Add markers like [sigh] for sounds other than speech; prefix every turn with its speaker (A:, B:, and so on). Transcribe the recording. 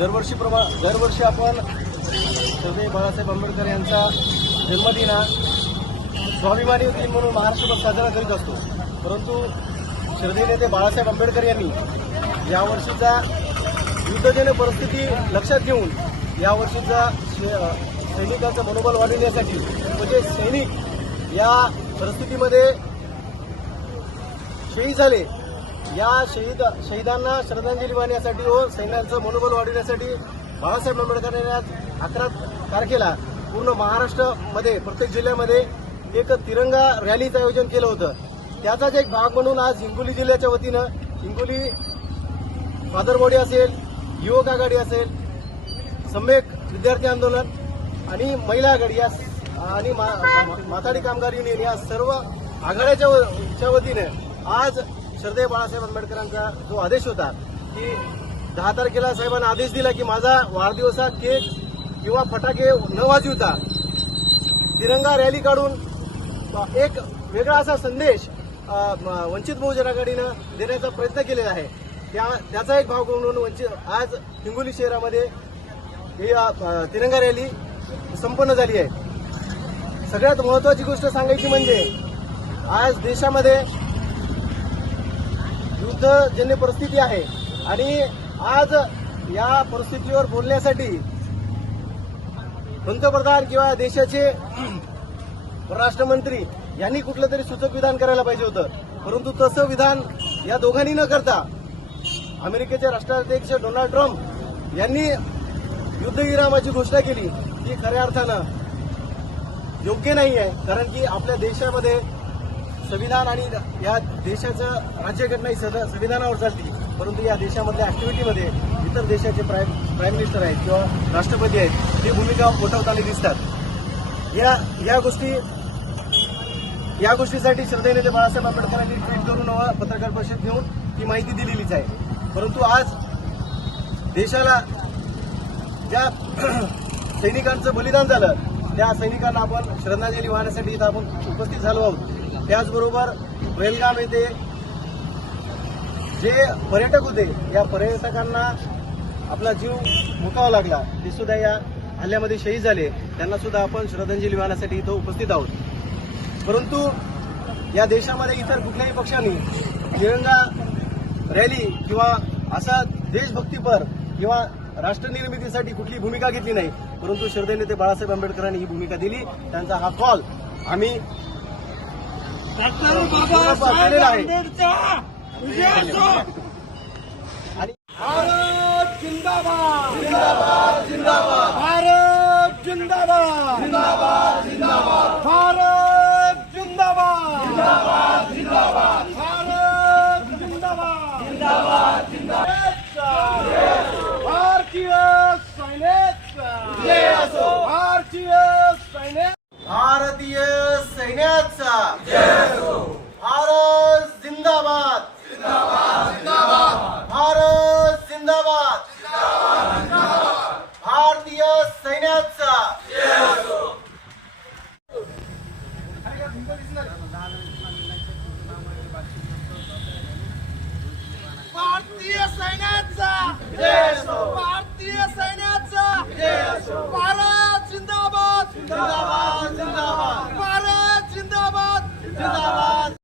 A: दरवर्षी प्रमा दरवर्षी आपण सर्वे बाळासाहेब आंबेडकर यांचा जन्मदिन हा स्वाभिमानी दिन म्हणून महाराष्ट्रभर साजरा करीत असतो. परंतु श्रद्धे नेते बाळासाहेब आंबेडकर यांनी यावर्षीचा युद्धजन्य परिस्थिती लक्षात घेऊन यावर्षीचा शे- सैनिकांचं मनोबल वाढविण्यासाठी म्हणजे सैनिक या परिस्थितीमध्ये शहीद झाले या शहीद शहीदांना श्रद्धांजली वाहण्यासाठी व सैन्याचं मनोबल वाढविण्यासाठी बाळासाहेब आंबेडकर यांनी आज अकरा तारखेला पूर्ण महाराष्ट्रामध्ये प्रत्येक जिल्ह्यामध्ये एक तिरंगा रॅलीचं आयोजन केलं होतं. त्याचाच एक भाग म्हणून आज हिंगोली जिल्ह्याच्या वतीनं हिंगोली फादर असेल युवक आघाडी असेल सम्यक विद्यार्थी आंदोलन आणि महिला आघाडी या आणि मा- माथाडी कामगार युनियन या सर्व आघाड्याच्या व- वतीने आज श्रद्धेय बाळासाहेब आंबेडकरांचा जो आदेश होता की दहा तारखेला साहेबांना आदेश दिला की माझा वाढदिवसा केक किंवा फटाके न वाजविता तिरंगा रॅली काढून एक वेगळा असा संदेश वंचित बहुजन आघाडीनं देण्याचा प्रयत्न केलेला आहे. त्या त्याचा एक भाग म्हणून वंचित आज हिंगोली शहरामध्ये ही तिरंगा रॅली संपन्न झाली आहे. सगळ्यात महत्वाची गोष्ट सांगायची म्हणजे आज देशामध्ये युद्धजन्य परिस्थिती आहे. आणि आज या परिस्थितीवर बोलण्यासाठी पंतप्रधान किंवा देशाचे परराष्ट्रमंत्री यांनी कुठलं तरी सूचक विधान करायला पाहिजे होतं. परंतु तसं विधान या दोघांनी न करता अमेरिकेचे राष्ट्राध्यक्ष डोनाल्ड ट्रम्प यांनी युद्धविरामाची घोषणा केली ती खऱ्या अर्थानं योग्य नाही आहे कारण की आपल्या देशामध्ये संविधान आणि या देशाचं राज्यघटना ही संविधानावर चालती. परंतु या देशामधल्या ऍक्टिव्हिटीमध्ये इतर देशाचे प्राईम प्राईम मिनिस्टर आहेत किंवा राष्ट्रपती आहेत ही भूमिका वठवताना दिसतात. या या गोष्टी या गोष्टीसाठी श्रद्धेने नेते बाळासाहेब आंबेडकरांनी ट्विट करून पत्रकार परिषद घेऊन ही माहिती दिलेलीच आहे. परंतु आज देशाला ज्या [clears throat] सैनिकांचं बलिदान झालं त्या सैनिकांना आपण श्रद्धांजली वाहण्यासाठी इथं आपण उपस्थित झालो आहोत. त्याचबरोबर बेलगाम येथे जे पर्यटक होते या पर्यटकांना आपला जीव मुकावा लागला. ते सुद्धा या हल्ल्यामध्ये शहीद झाले. त्यांना सुद्धा आपण श्रद्धांजली वाहण्यासाठी इथं उपस्थित आहोत. परंतु या देशामध्ये इतर कुठल्याही पक्षांनी तिरंगा रॅली किंवा असा देशभक्तीपर किंवा राष्ट्रनिर्मितीसाठी कुठली भूमिका घेतली नाही. परंतु श्रद्धेय नेते बाळासाहेब आंबेडकरांनी ही भूमिका दिली. त्यांचा हा कॉल आम्ही
B: डॉक्टर
A: बाबासाहेब
B: बाबासाहेब आंबेडकरचा विजय असो
A: आणि
B: भारत जिंदाबाद जिंदाबाद जिंदाबाद भारत जिंदाबाद जिंदाबाद जिंदाबाद भारत जिंदाबाद जिंदाबाद जिंदाबाद भारत जिंदाबाद जिंदाबाद जिंदाबाद भारतीय सैन्याचा विजय असो भारतीय सैन्य
A: भारतीय भारतीय